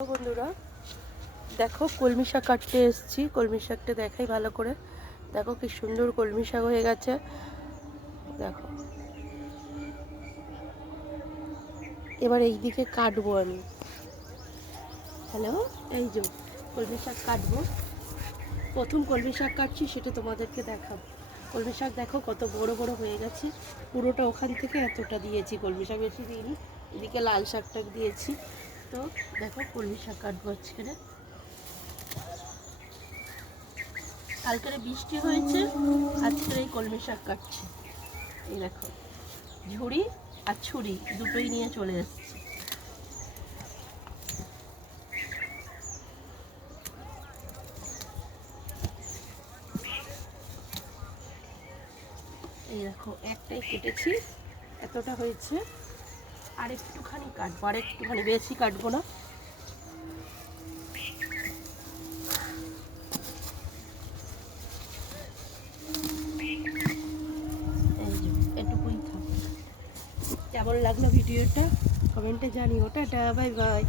বন্ধুরা দেখো কলমি শাক কাটতে এসেছি। কলমি শাকটা দেখাই ভালো করে। দেখো কি সুন্দর কলমি শাক হয়ে গেছে। দেখো এবার এই দিকে কাটবো আমি। হ্যালো, এই যে কলমি শাক কাটবো। প্রথম কলমি শাক কাটছি, সেটা তোমাদেরকে দেখাবো। কলমি শাক দেখো কত বড় বড় হয়ে গেছে। পুরোটা ওখান থেকে এতটা দিয়েছি, কলমি শাক বেশি দিইনি। এদিকে লাল শাকটা দিয়েছি। তো দেখো কলমি শাক কাটবো আজকে। কালকের বৃষ্টি হয়েছে, আজকের এই কলমি শাক কাটছি। এই দেখো ঝুড়ি আর ছুরি দুটোই নিয়ে চলে এসেছি। এই দেখো একটাই কেটেছি, এতটা হয়েছে। আর একটুখানি কাটবো, আর একটুখানি, বেশি কাটবো না। এই যে এটুকুই থাক। কেমন লাগলো ভিডিওটা কমেন্টে জানিও। Tata, bye bye.